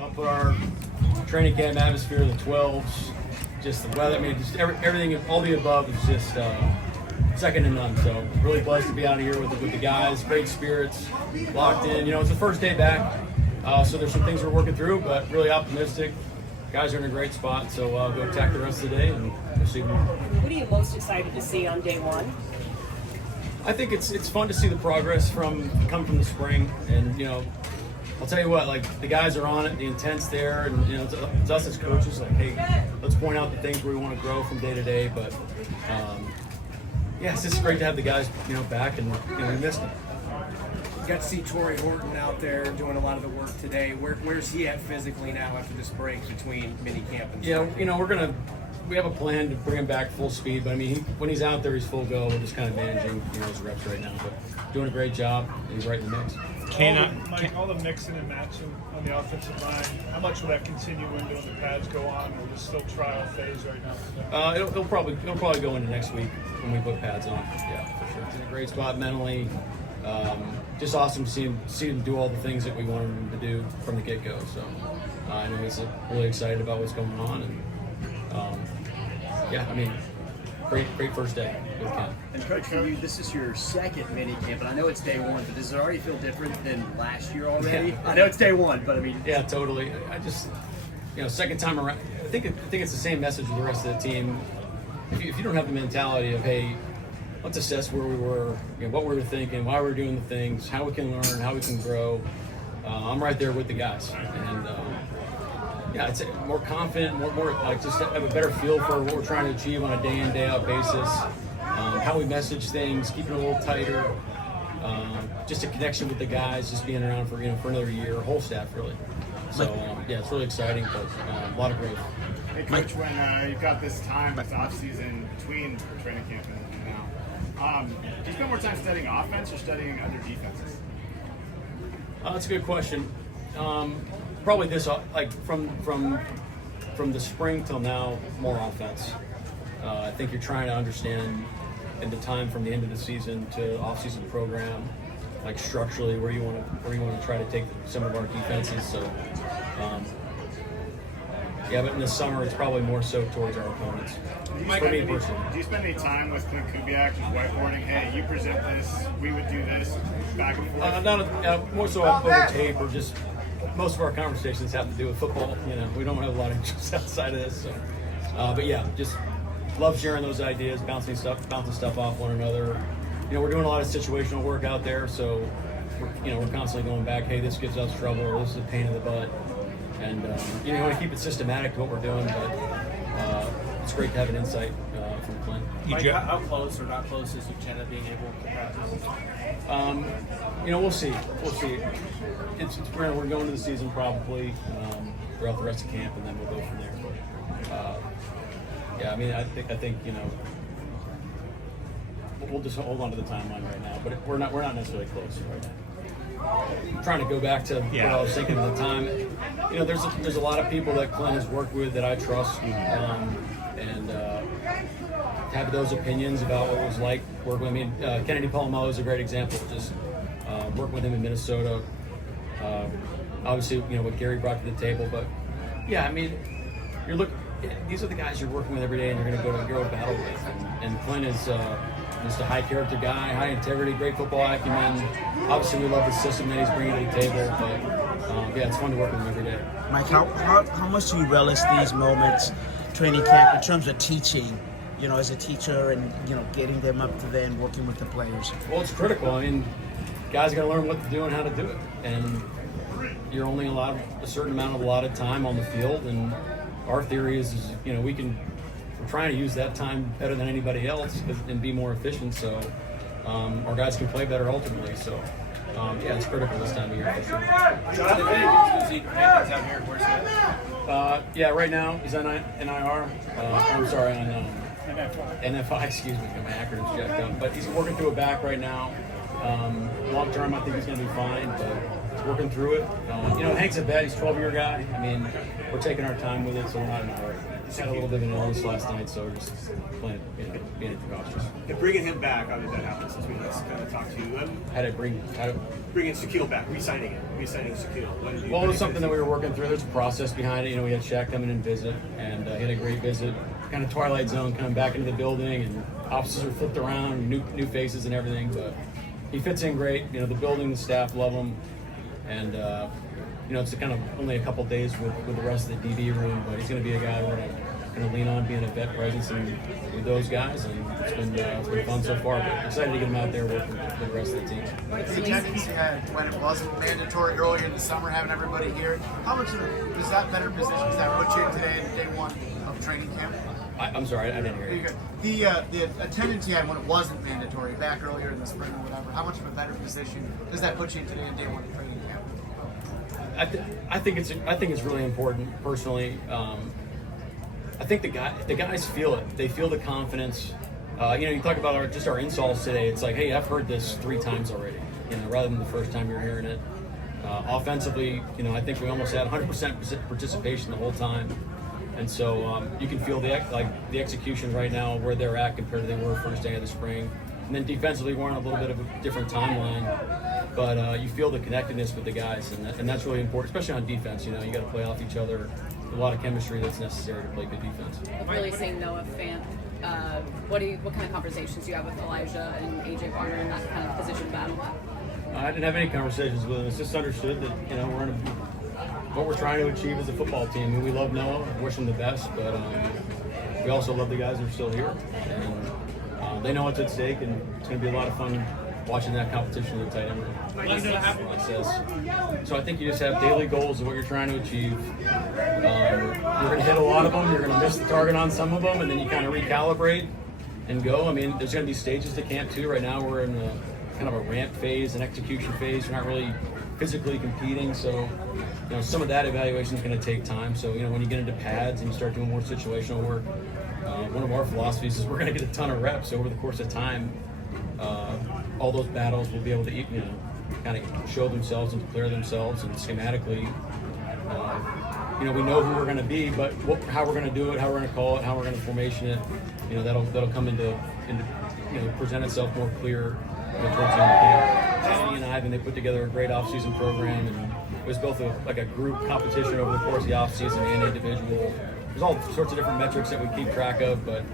I'll put our training camp atmosphere, the 12s, just the weather. I mean, just everything, all the above is just second to none. So really blessed to be out here with the guys. Great spirits, locked in. You know, it's the first day back, so there's some things we're working through, but really optimistic. Guys are in a great spot, so I'll go attack the rest of the day and we'll see more. What are you most excited to see on day one? I think it's fun to see the progress come from the spring, and you know, I'll tell you what, like the guys are on it, the intent's there, and you know, it's us as coaches, like, hey, let's point out the things where we want to grow from day to day. But yeah, it's just great to have the guys, you know, back, and you know, we missed them. You got to see Torrey Horton out there doing a lot of the work today. Where's he at physically now after this break between mini camp and Yeah, you know, we have a plan to bring him back full speed, but I mean, when he's out there, he's full go. We're just kind of managing, you know, his reps right now, but doing a great job. He's right in the mix. Mike, all the mixing and matching on the offensive line, how much will that continue when the pads go on, or is it still trial phase right now? It'll probably go into next week when we put pads on. Yeah, for sure. He's in a great spot mentally. Just awesome to see him do all the things that we wanted him to do from the get-go. So I know he's really excited about what's going on, and yeah, I mean, great first day with camp. And Coach, for you, this is your second mini camp, and I know it's day one, but does it already feel different than last year already? Yeah. I know it's day one, but I mean, yeah, totally. I just, you know, second time around, I think it's the same message with the rest of the team. If you don't have the mentality of, hey, let's assess where we were, you know, what we were thinking, why we were doing the things, how we can learn, how we can grow. I'm right there with the guys, and yeah, it's more confident, more like just have a better feel for what we're trying to achieve on a day in, day out basis. How we message things, keeping it a little tighter, just a connection with the guys, just being around for another year, whole staff really. So yeah, it's really exciting, but a lot of growth. Hey Coach, when you've got this time, this off season between training camp and now, do you spend more time studying offense or studying other defenses? That's a good question. Probably this, like from the spring till now, more offense. I think you're trying to understand in the time from the end of the season to off-season program, like structurally where you want to try to take some of our defenses. So yeah, but in the summer it's probably more so towards our opponents. For me personally. Do you spend any time with Clint Kubiak just whiteboarding? Hey, you present this, we would do this, back and forth. More so over tape, or just most of our conversations have to do with football. You know, we don't have a lot of interest outside of this. So, but yeah, just love sharing those ideas, bouncing stuff off one another. You know, we're doing a lot of situational work out there, so we're constantly going back. Hey, this gives us trouble, or this is a pain in the butt, and you want to keep it systematic to what we're doing. But it's great to have an insight from Clint. Mike, how close or not close is Lieutenant being able to practice? We'll see. We're going to the season probably throughout the rest of camp, and then we'll go from there. Yeah, I mean, I think we'll just hold on to the timeline right now, but we're not necessarily close right now. I'm trying to go back to what I was thinking at the time. You know, there's a lot of people that Clint has worked with that I trust, and have those opinions about what it was like working with me. Kennedy Palumbo is a great example. Just working with him in Minnesota. Obviously, what Gary brought to the table. But yeah, I mean, these are the guys you're working with every day, and you're going to go to battle with. And Clint is just a high character guy, high integrity, great football acumen. Obviously, we love the system that he's bringing to the table. But yeah, it's fun to work with him every day. Mike, how much do you relish these moments, training camp, in terms of teaching? As a teacher, and getting them up to then working with the players. Well, it's critical. I mean, guys got to learn what to do and how to do it, and you're only allowed a certain amount of allotted time on the field. And our theory is we're trying to use that time better than anybody else and be more efficient, so our guys can play better ultimately. So yeah, it's critical this time of year for sure. Jonathan, out here. Where's that? Yeah, right now he's on NIR. I'm sorry, on NFI, excuse me, got my acronyms jacked up. But he's working through a back right now. Long term, I think he's going to be fine, but he's working through it. Hank's a vet. He's a 12-year guy. I mean, we're taking our time with it, so we're not in a hurry. had a little bit of an illness last night, so we're just playing, being cautious. And bringing him back, how did that happen since we last kind of talked to you? Bringing Shaquille back, re-signing Shaquille. Well, it was something that we were working through. There's a process behind it. We had Shaq come in and visit, and he had a great visit. Kind of Twilight Zone, coming back into the building, and offices are flipped around, new faces and everything. But he fits in great. The building, the staff love him, and it's kind of only a couple days with the rest of the DB room. But he's going to be a guy we're going to lean on, being a vet presence with those guys, and it's been fun so far. But excited to get him out there working with the rest of the team. The attendance you had when it wasn't mandatory earlier in the summer, having everybody here, how much does that better position does that put you in today in day one of training camp? I'm sorry, I didn't hear you. The attendance you had when it wasn't mandatory back earlier in the spring or whatever, how much of a better position does that put you in today in day one of training camp? I think it's really important personally. I think the guys feel it. They feel the confidence. You talk about our insults today. It's like, hey, I've heard this 3 times already. Rather than the first time you're hearing it. Offensively, I think we almost had 100% participation the whole time, and so you can feel the execution right now where they're at compared to they were first day of the spring. And then defensively, we're on a little bit of a different timeline, but you feel the connectedness with the guys, and that's really important, especially on defense. You got to play off each other. A lot of chemistry that's necessary to play good defense. Really saying Noah Fant. What kind of conversations do you have with Elijah and AJ Barner in that kind of position battle? I didn't have any conversations with him. It's just understood that what we're trying to achieve as a football team. I mean, we love Noah, wish him the best, but we also love the guys that are still here, and they know what's at stake, and it's going to be a lot of fun watching that competition in the tight end process. So I think you just have daily goals of what you're trying to achieve. You're going to hit a lot of them. You're going to miss the target on some of them, and then you kind of recalibrate and go. I mean, there's going to be stages to camp too. Right now we're in kind of a ramp phase, an execution phase. You're not really physically competing, so some of that evaluation is going to take time. So when you get into pads and you start doing more situational work, one of our philosophies is we're going to get a ton of reps over the course of time. All those battles will be able to kind of show themselves and declare themselves, and schematically we know who we're going to be, but how we're going to do it, how we're going to call it, how we're going to formation it, that'll come into present itself more clear towards the end of camp. Danny and Ivan, they put together a great off-season program, and it was both a group competition over the course of the off-season and individual. There's all sorts of different metrics that we keep track of, but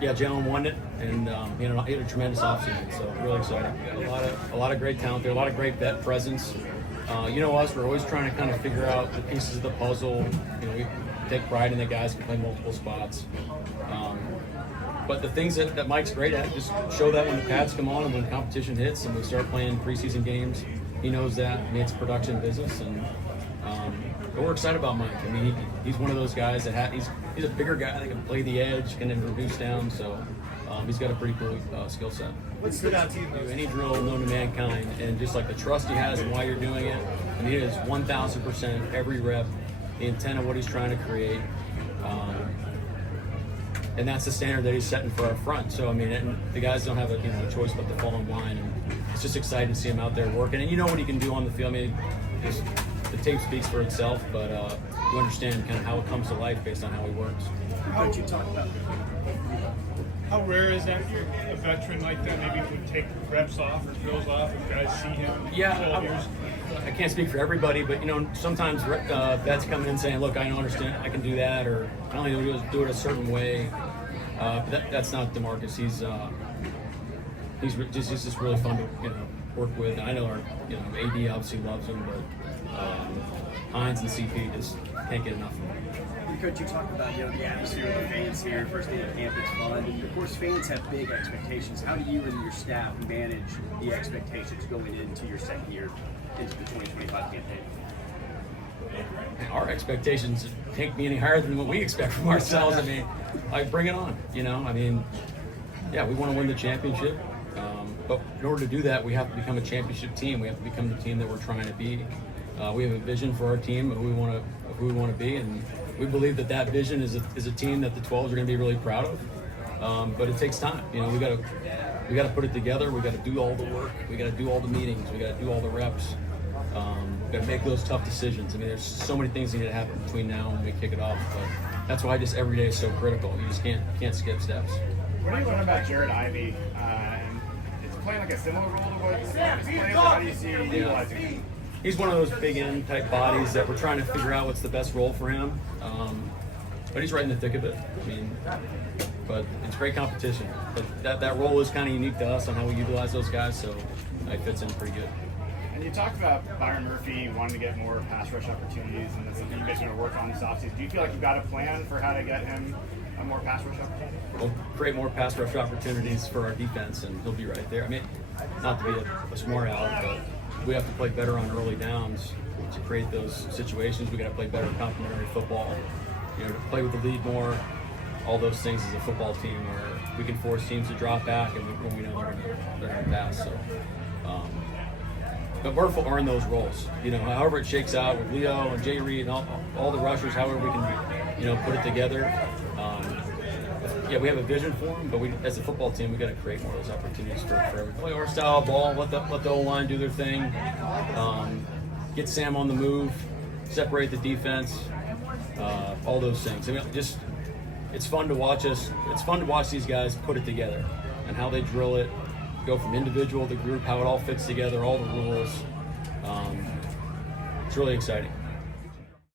Jalen won it, and he had a tremendous offseason, so really excited. We got a lot of great talent there, a lot of great vet presence. Us, we're always trying to kind of figure out the pieces of the puzzle. We take pride in the guys who can play multiple spots. But the things that Mike's great at, just show that when the pads come on and when competition hits and we start playing preseason games, he knows that. I mean, it's a production business, and but we're excited about Mike. I mean, he's one of those guys that he's a bigger guy that can play the edge, can then reduce down. So he's got a pretty cool skill set. What stood out to you most? Any drill known to mankind, and just like the trust he has and why you're doing it. I mean, it is 1,000% every rep, the intent of what he's trying to create. And that's the standard that he's setting for our front. So I mean, the guys don't have a choice but to fall in line. And it's just exciting to see him out there working. And what he can do on the field. I mean, the tape speaks for itself, but you understand kind of how it comes to life based on how he works. How did you talk about How rare is that for a veteran like that maybe would take reps off or drills off if guys see him? I can't speak for everybody, but sometimes vets come in saying, "Look, I don't understand. I can do that, or I only do it a certain way." But that's not DeMarcus. He's just really fun to work with. I know our AD obviously loves him, but Hines and CP just can't get enough of him. Coach, you talked about the atmosphere of the fans here, first day of camp, it's fun. And of course, fans have big expectations. How do you and your staff manage the expectations going into your second year into the 2025 campaign? Our expectations can't be any higher than what we expect from ourselves. I mean, bring it on. I mean, we want to win the championship. But in order to do that, we have to become a championship team. We have to become the team that we're trying to be. We have a vision for our team, who we want to be, and we believe that vision is a team that the 12s are going to be really proud of. But it takes time. We got to put it together. We got to do all the work. We got to do all the meetings. We got to do all the reps. got to make those tough decisions. I mean, there's so many things that need to happen between now and when we kick it off. But that's why just every day is so critical. You just can't skip steps. What do you learn about Jared Ivey? And it's playing like a similar role to what he's playing. So how do you see utilizing him? He's one of those big end type bodies that we're trying to figure out what's the best role for him. But he's right in the thick of it. I mean, but it's great competition. But that role is kind of unique to us on how we utilize those guys, so it fits in pretty good. And you talked about Byron Murphy wanting to get more pass rush opportunities, and that's something you guys are going to work on this offseason. Do you feel like you've got a plan for how to get him a more pass rush opportunity? We'll create more pass rush opportunities for our defense, and he'll be right there. I mean, not to be a smart aleck, but we have to play better on early downs to create those situations. We got to play better complementary football. You know, to play with the lead more. All those things as a football team where we can force teams to drop back, and when we know they're going to pass. So, but Murph will earn those roles. You know, however it shakes out with Leo and Jay Reed and all the rushers, however we can, put it together. Yeah, we have a vision for him, but we, as a football team, we got to create more of those opportunities for play our style of ball. Let the O-line do their thing. Get Sam on the move. Separate the defense. All those things. I mean, it's fun to watch us. It's fun to watch these guys put it together and how they drill it, go from individual to group, how it all fits together, all the rules. It's really exciting.